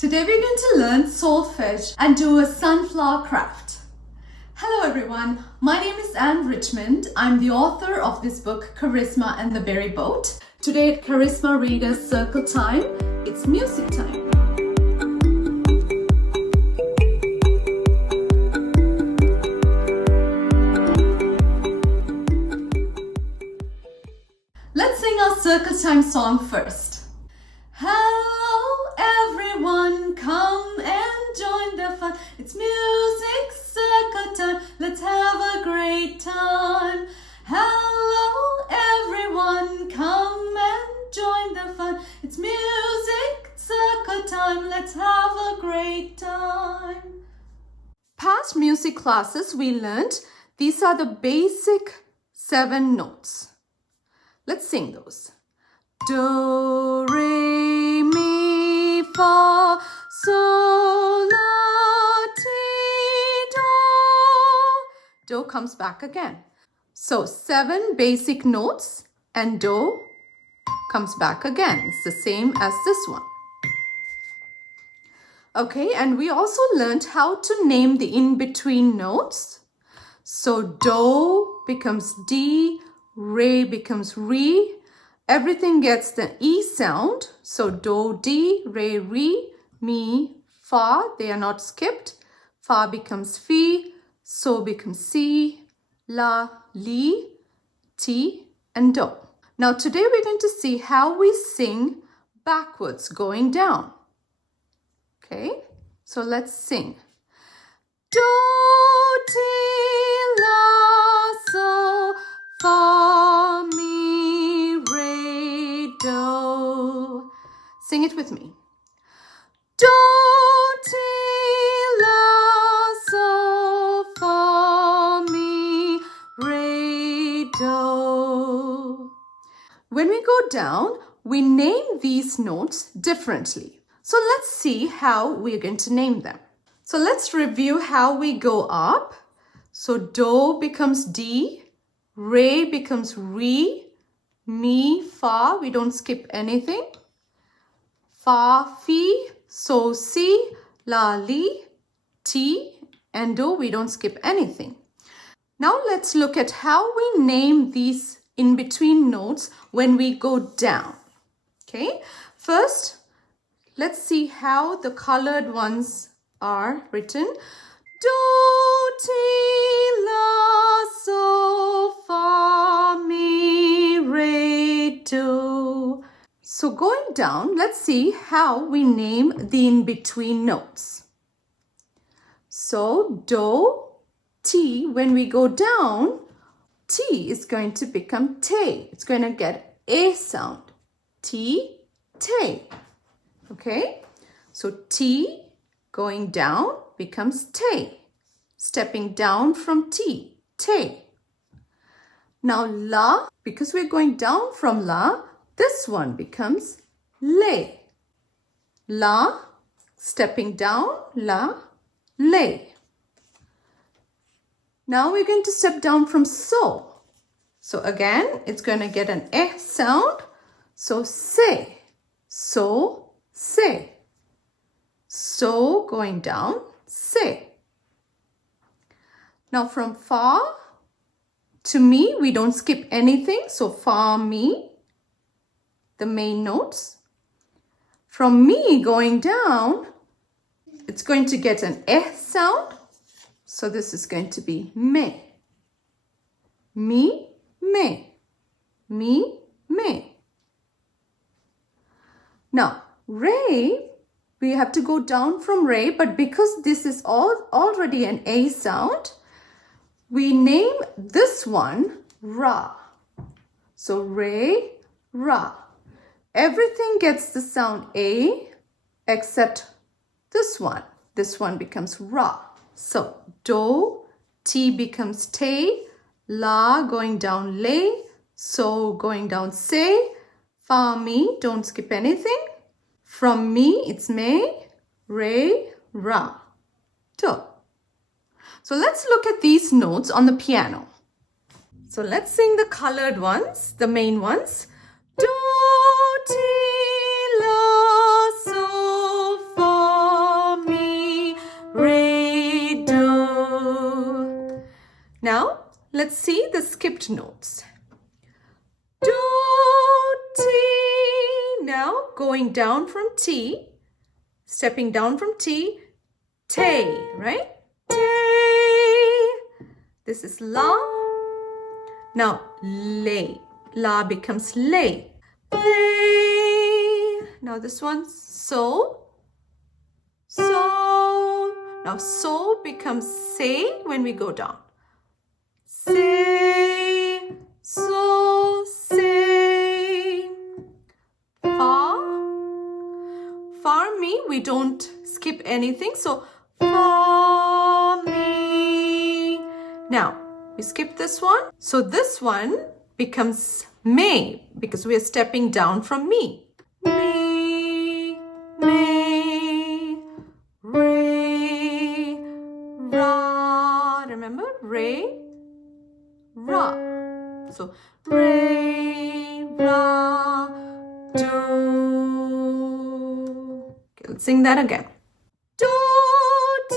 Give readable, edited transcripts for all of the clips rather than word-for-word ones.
Today we're going to learn solfege and do a sunflower craft. Hello everyone, my name is Anne Richmond. I'm the author of this book, Charisma and the Berry Boat. Today at Charisma Readers Circle Time, it's music time. Let's sing our Circle Time song first. Hello everyone, come and join the fun. It's music circle time, let's have a great time. Hello everyone, come and join the fun. It's music circle time, let's have a great time. Past music classes we learned these are the basic 7 notes. Let's sing those. Do, re, mi, fa, sol, la, ti, do. Do comes back again. So 7 basic notes and do comes back again. It's the same as this one. Okay, and we also learned how to name the in-between notes. So do becomes D, re becomes re. Everything gets the E sound. So do, di, re, re, mi, fa. They are not skipped. Fa becomes fi, so becomes si, la, li, ti, and do. Now today we're going to see how we sing backwards going down. Okay, so let's sing. Do, ti, la, so, fa, mi, re, do. Sing it with me. Do, ti, la, so, fa, mi, re, do. When we go down, we name these notes differently. So let's see how we're going to name them. So let's review how we go up. So do becomes D, re becomes re, mi, fa, we don't skip anything. Fa, fi, so, si, la, li, ti, and do, we don't skip anything. Now let's look at how we name these in-between notes when we go down. Okay, first, let's see how the colored ones are written. Do, ti, la, so, fa, mi, re, do. So going down, let's see how we name the in-between notes. So do, ti, when we go down, ti is going to become te. It's going to get a sound. Ti, te. Okay, so ti going down becomes te. Stepping down from ti, te. Now la, because we're going down from la, this one becomes le. La, stepping down, la, le. Now we're going to step down from so. So again, it's going to get an eh sound. So se, so, se. So going down, se. Now from fa to mi, we don't skip anything. So fa, mi, the main notes. From mi going down, it's going to get an eh sound. So this is going to be me. Mi, me. Mi, me. Now, re, we have to go down from re, but because this is already an A sound, we name this one ra. So re, ra. Everything gets the sound A except this one. This one becomes ra. So do, ti becomes te, la going down le, so going down se, fa, mi, don't skip anything. From mi, it's me, re, ra, do. So let's look at these notes on the piano. So let's sing the colored ones, the main ones. Do, ti, la, so, fa, let's see the skipped notes. Do, T. Now going down from T, stepping down from T, Te, right? Te. This is La. Now lay. La becomes lay. Play. Now this one, so. So. Now so becomes say when we go down. Say. So. Say. Fa. Fa, me, we don't skip anything. So fa, me. Now we skip this one. So this one becomes may because we are stepping down from me. Me, may, re, ra. Remember? Re, ra. So re, ra, do. Okay, let's sing that again. Do, ti,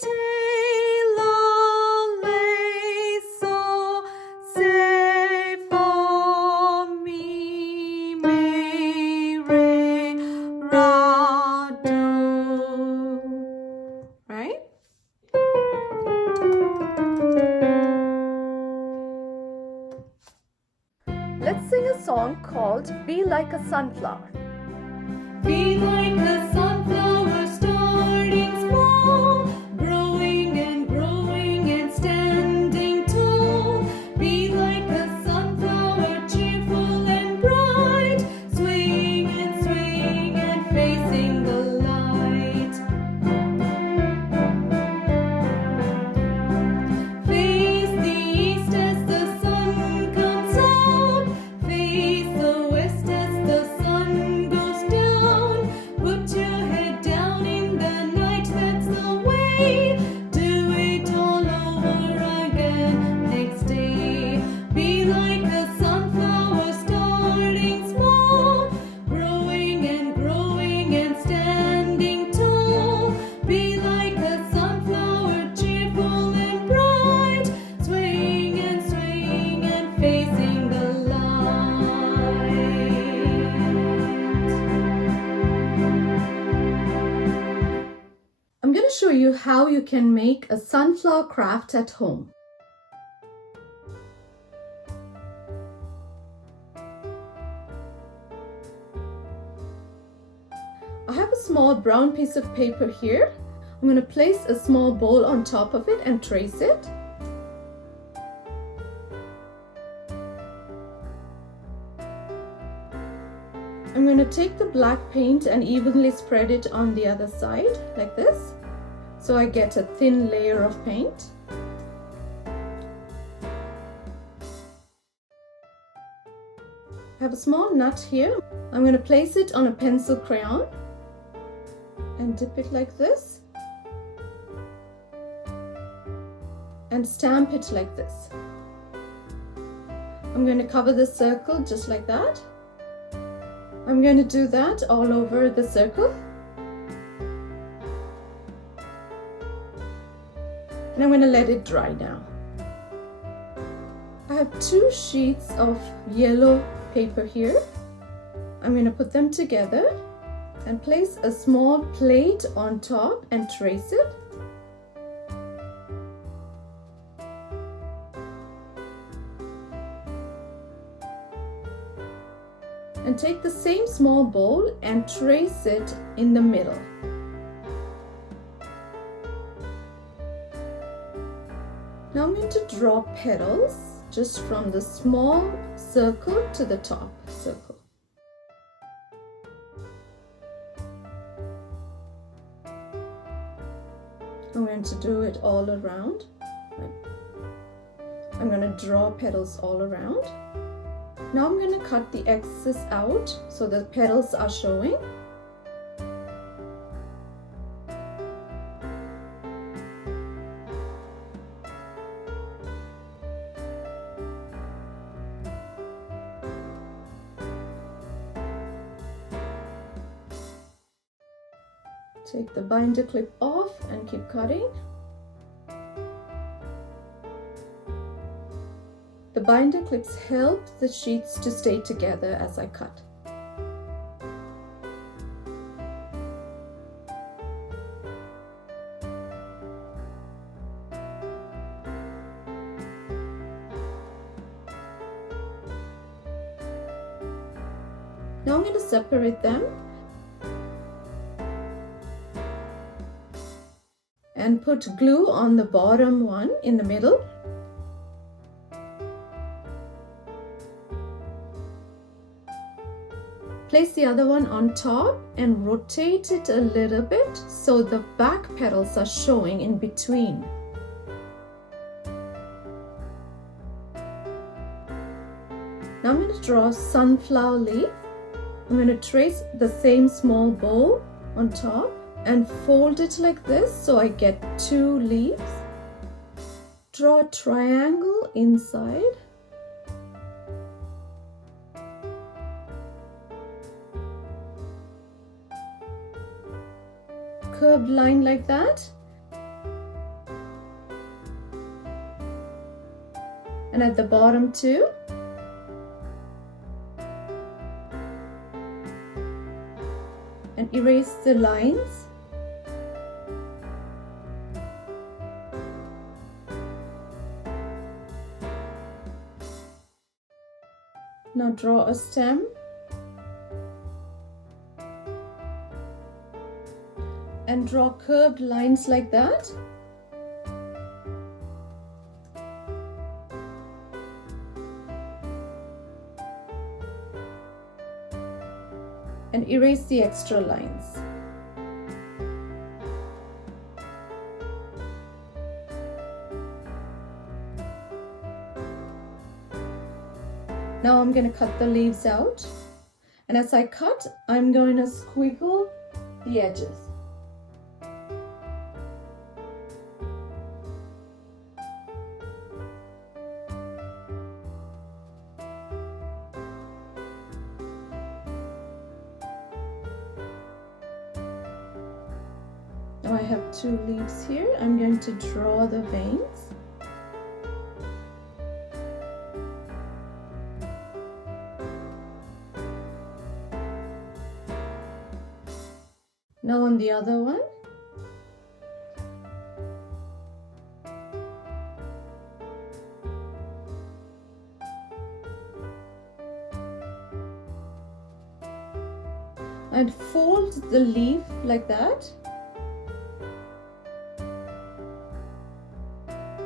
te, la, lay, so, say, fa, mi, me, re, ra, do. Right? Let's sing a song called Be Like a Sunflower. Be like a sunflower starting small, growing and standing tall. Be like a sunflower cheerful and bright, swaying and facing the light. Face the east as the sun comes out, face the west as the sun goes down. Put your head down in the night, that's the way. Do it all over again next day. Be like a sunflower starting small, growing and standing tall. Be like a sunflower cheerful and bright, swaying and facing the light. I'm going to show you how you can make a sunflower craft at home. I have a small brown piece of paper here. I'm going to place a small bowl on top of it and trace it. I'm going to take the black paint and evenly spread it on the other side like this, so I get a thin layer of paint. I have a small nut here. I'm going to place it on a pencil crayon and dip it like this and stamp it like this. I'm going to cover the circle just like that. I'm going to do that all over the circle. And I'm going to let it dry now. I have 2 sheets of yellow paper here. I'm going to put them together and place a small plate on top and trace it. And take the same small bowl and trace it in the middle. Now I'm going to draw petals just from the small circle to the top circle. I'm going to do it all around. I'm going to draw petals all around. Now I'm going to cut the excess out so the petals are showing. Take the binder clip off and keep cutting. binder clips help the sheets to stay together as I cut. Now I'm going to separate them and put glue on the bottom one in the middle. Place the other one on top and rotate it a little bit so the back petals are showing in between. Now I'm going to draw a sunflower leaf. I'm going to trace the same small bow on top and fold it like this so I get 2 leaves. Draw a triangle inside. Curved line like that. And at the bottom too. And erase the lines. Now draw a stem and draw curved lines like that. And erase the extra lines. Now I'm going to cut the leaves out, and as I cut, I'm going to squiggle the edges. Now I have 2 leaves here. I'm going to draw the veins. Now on the other one. And fold the leaf like that.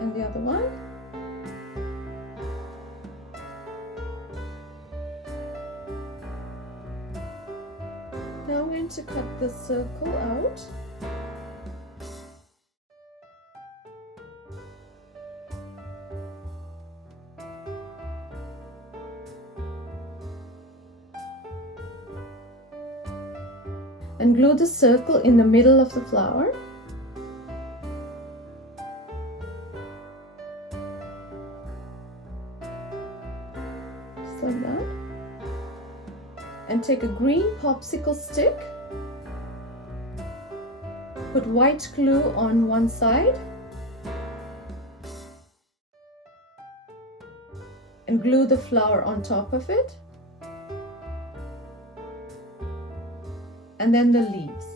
And the other one. Now I'm going to cut the circle out. And glue the circle in the middle of the flower. Just like that. And take a green popsicle stick, put white glue on one side, and glue the flower on top of it, and then the leaves.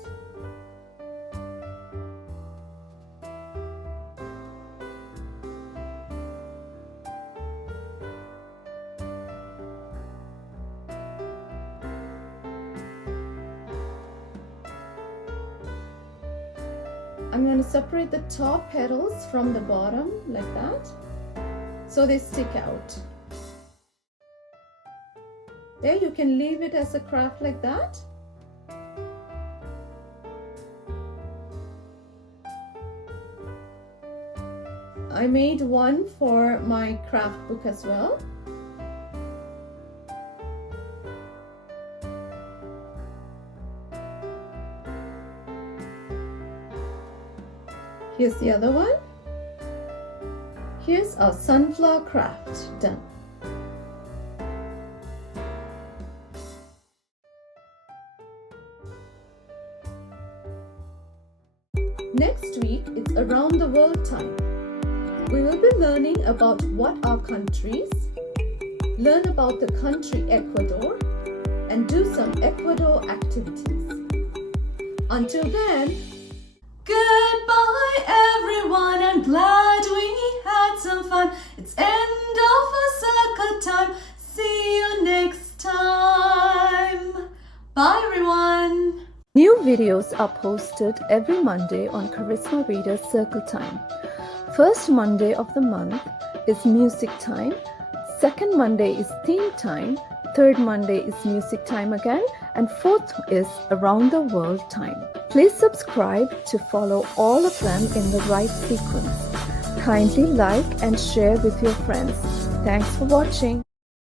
I'm going to separate the top petals from the bottom like that, so they stick out. There, you can leave it as a craft like that. I made one for my craft book as well. Here's the other one. Here's our sunflower craft done. Next week, it's Around the World time. We will be learning about what are countries, learn about the country Ecuador, and do some Ecuador activities. Until then, goodbye everyone. I'm glad we had some fun. It's end of a circle time. See you next time. Bye everyone. New videos are posted every Monday on Charisma Reader's Circle Time. First Monday of the month is music time. Second Monday is theme time. Third Monday is music time again. And fourth is around the world time. Please subscribe to follow all of them in the right sequence. Kindly like and share with your friends. Thanks for watching.